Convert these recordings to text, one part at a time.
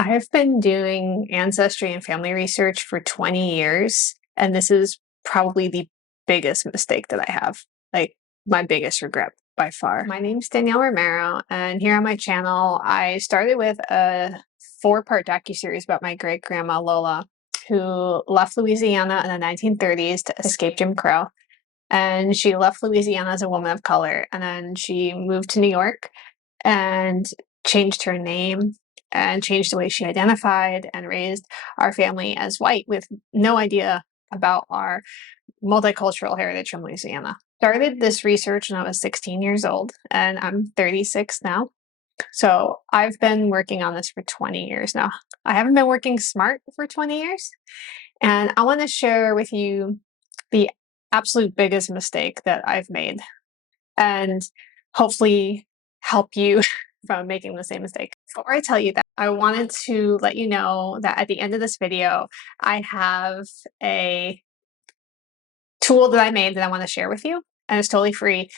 I have been doing ancestry and family research for 20 years, and this is probably the biggest mistake that I have, like my biggest regret by far. My name's Danielle Romero, and here on my channel, I started with a 4-part docu-series about my great-grandma Lola, who left Louisiana in the 1930s to escape Jim Crow. And she left Louisiana as a woman of color, and then she moved to New York and changed her name and changed the way she identified and raised our family as white with no idea about our multicultural heritage from Louisiana. Started this research when I was 16 years old, and I'm 36 now. So I've been working on this for 20 years now. I haven't been working smart for 20 years, and I want to share with you the absolute biggest mistake that I've made and hopefully help you from making the same mistake. Before I tell you that, I wanted to let you know that at the end of this video, I have a tool that I made that I want to share with you, and it's totally free,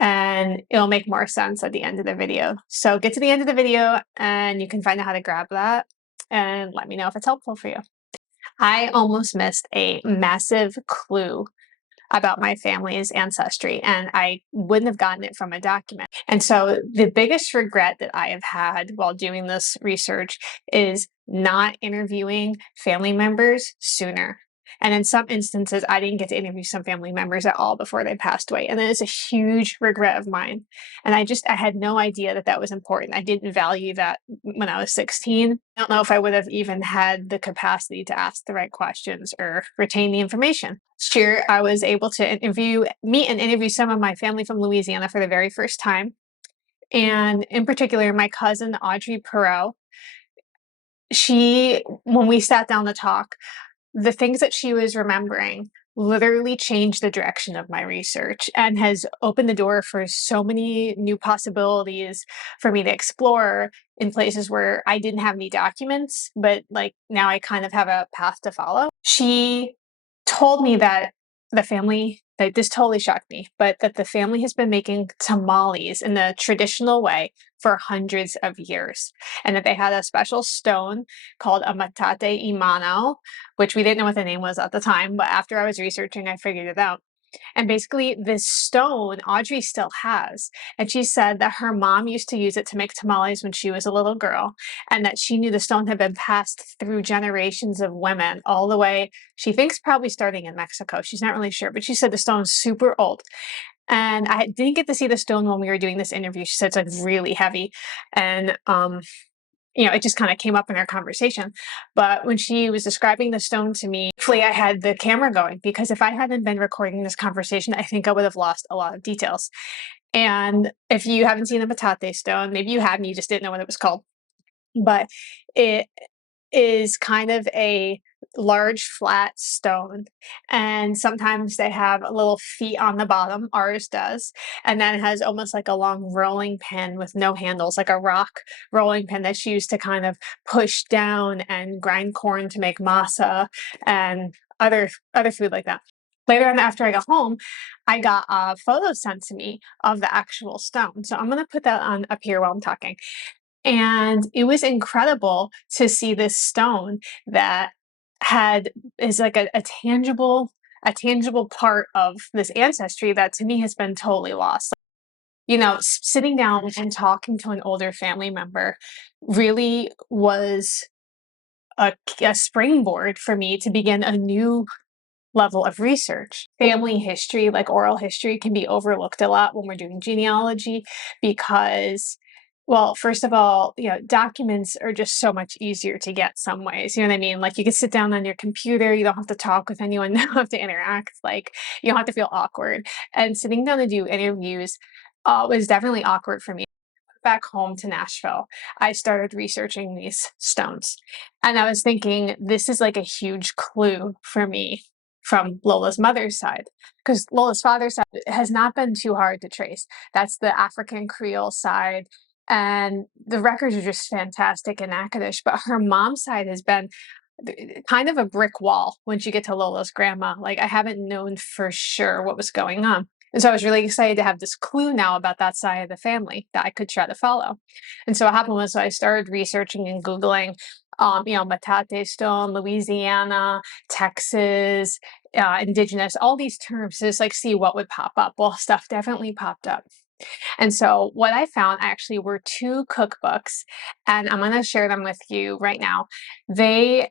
and it'll make more sense at the end of the video. So get to the end of the video and you can find out how to grab that and let me know if it's helpful for you. I almost missed a massive clue about my family's ancestry, and I wouldn't have gotten it from a document. And so the biggest regret that I have had while doing this research is not interviewing family members sooner. And in some instances, I didn't get to interview some family members at all before they passed away. And that is a huge regret of mine. And I had no idea that that was important. I didn't value that when I was 16. I don't know if I would have even had the capacity to ask the right questions or retain the information. Last year, I was able to meet and interview some of my family from Louisiana for the very first time. And in particular, my cousin, Lola Perot, when we sat down to talk, the things that she was remembering literally changed the direction of my research and has opened the door for so many new possibilities for me to explore in places where I didn't have any documents, but like now I kind of have a path to follow. She told me that this totally shocked me, but that the family has been making tamales in the traditional way for hundreds of years, and that they had a special stone called a matate imano, which we didn't know what the name was at the time, but after I was researching, I figured it out. And basically, this stone Audrey still has. And she said that her mom used to use it to make tamales when she was a little girl, and that she knew the stone had been passed through generations of women all the way, she thinks probably starting in Mexico. She's not really sure, but she said the stone's super old. And I didn't get to see the stone when we were doing this interview. She said it's like really heavy. And it just kind of came up in our conversation. But when she was describing the stone to me, hopefully I had the camera going, because if I hadn't been recording this conversation, I think I would have lost a lot of details. And if you haven't seen a patate stone, maybe you have and you just didn't know what it was called. But it is kind of a large flat stone, and sometimes they have little feet on the bottom. Ours does. And then it has almost like a long rolling pin with no handles, like a rock rolling pin that's used to kind of push down and grind corn to make masa and other food like that. Later on, after I got home, I got a photo sent to me of the actual stone. So I'm going to put that on up here while I'm talking. And it was incredible to see this stone that is like a tangible part of this ancestry that to me has been totally lost. Sitting down and talking to an older family member really was a springboard for me to begin a new level of research. Family history, like oral history, can be overlooked a lot when we're doing genealogy because, well, first of all, documents are just so much easier to get some ways. You know what I mean? Like you can sit down on your computer, you don't have to talk with anyone, you don't have to interact, like you don't have to feel awkward. And sitting down to do interviews was definitely awkward for me. Back home to Nashville, I started researching these stones. And I was thinking, this is like a huge clue for me from Lola's mother's side, because Lola's father's side has not been too hard to trace. That's the African Creole side. And the records are just fantastic in Natchitoches. But her mom's side has been kind of a brick wall once you get to Lola's grandma. Like I haven't known for sure what was going on. And so I was really excited to have this clue now about that side of the family that I could try to follow. And so what happened was I started researching and Googling, metate stone, Louisiana, Texas, indigenous, all these terms to just like see what would pop up. Well, stuff definitely popped up. And so what I found actually were two cookbooks, and I'm going to share them with you right now. They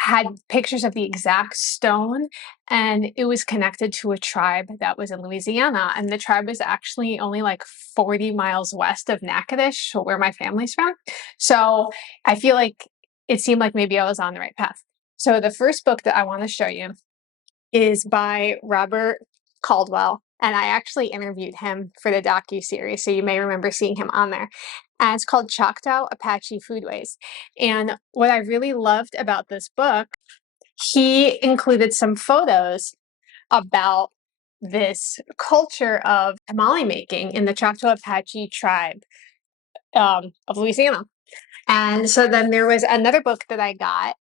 had pictures of the exact stone, and it was connected to a tribe that was in Louisiana, and the tribe was actually only like 40 miles west of Natchitoches, where my family's from. So I feel like it seemed like maybe I was on the right path. So the first book that I want to show you is by Robert Caldwell, and I actually interviewed him for the docu-series, so you may remember seeing him on there. And it's called Choctaw Apache Foodways. And what I really loved about this book, he included some photos about this culture of tamale making in the Choctaw Apache tribe of Louisiana. And so then there was another book that I got,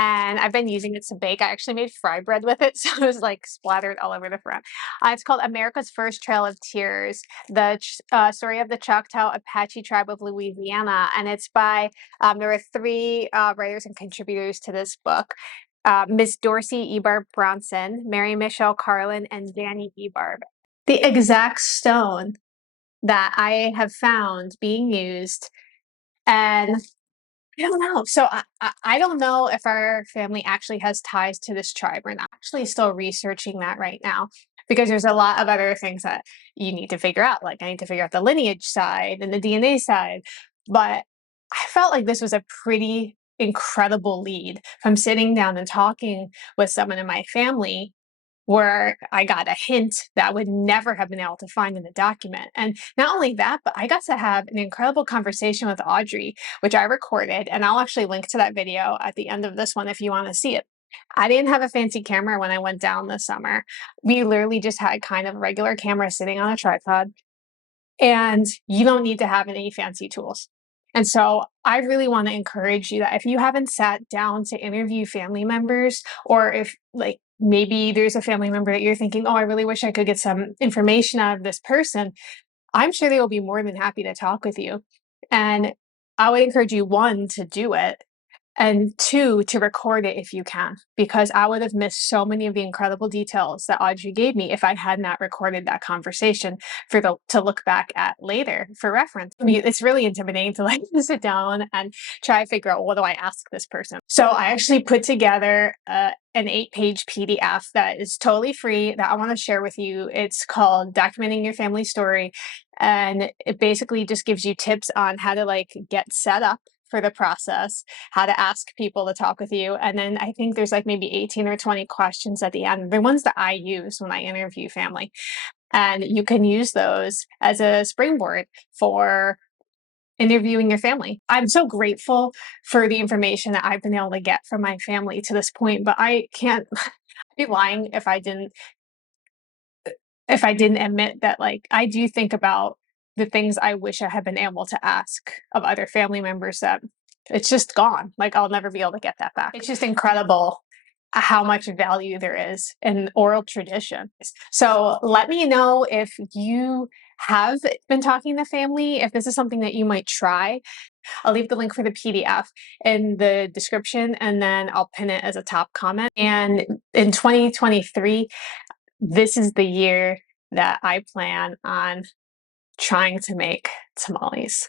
and I've been using it to bake. I actually made fry bread with it, so it was like splattered all over the front. It's called America's First Trail of Tears, the story of the Choctaw Apache tribe of Louisiana. And it's by, there were three writers and contributors to this book. Miss Dorsey Ebarb Bronson, Mary Michelle Carlin, and Danny Ebarb. The exact stone that I have found being used, and I don't know. So I don't know if our family actually has ties to this tribe or not. I'm actually still researching that right now because there's a lot of other things that you need to figure out. Like I need to figure out the lineage side and the DNA side. But I felt like this was a pretty incredible lead from sitting down and talking with someone in my family where I got a hint that I would never have been able to find in the document. And not only that, but I got to have an incredible conversation with Audrey, which I recorded, and I'll actually link to that video at the end of this one if you want to see it. I didn't have a fancy camera when I went down this summer. We literally just had kind of a regular camera sitting on a tripod, and you don't need to have any fancy tools. And so I really want to encourage you that if you haven't sat down to interview family members, or if like maybe there's a family member that you're thinking, oh, I really wish I could get some information out of this person, I'm sure they will be more than happy to talk with you. And I would encourage you, one, to do it, and two, to record it if you can, because I would have missed so many of the incredible details that Audrey gave me if I had not recorded that conversation to look back at later for reference. I mean, it's really intimidating to like sit down and try to figure out, what do I ask this person? So I actually put together an 8-page PDF that is totally free that I want to share with you. It's called Documenting Your Family Story, and it basically just gives you tips on how to like get set up for the process, how to ask people to talk with you. And then I think there's like maybe 18 or 20 questions at the end, the ones that I use when I interview family. And you can use those as a springboard for interviewing your family. I'm so grateful for the information that I've been able to get from my family to this point, but I can't be lying if I didn't admit that like I do think about the things I wish I had been able to ask of other family members that it's just gone. Like I'll never be able to get that back. It's just incredible how much value there is in oral tradition. So let me know if you have been talking to family, if this is something that you might try. I'll leave the link for the PDF in the description, and then I'll pin it as a top comment. And in 2023, this is the year that I plan on trying to make tamales.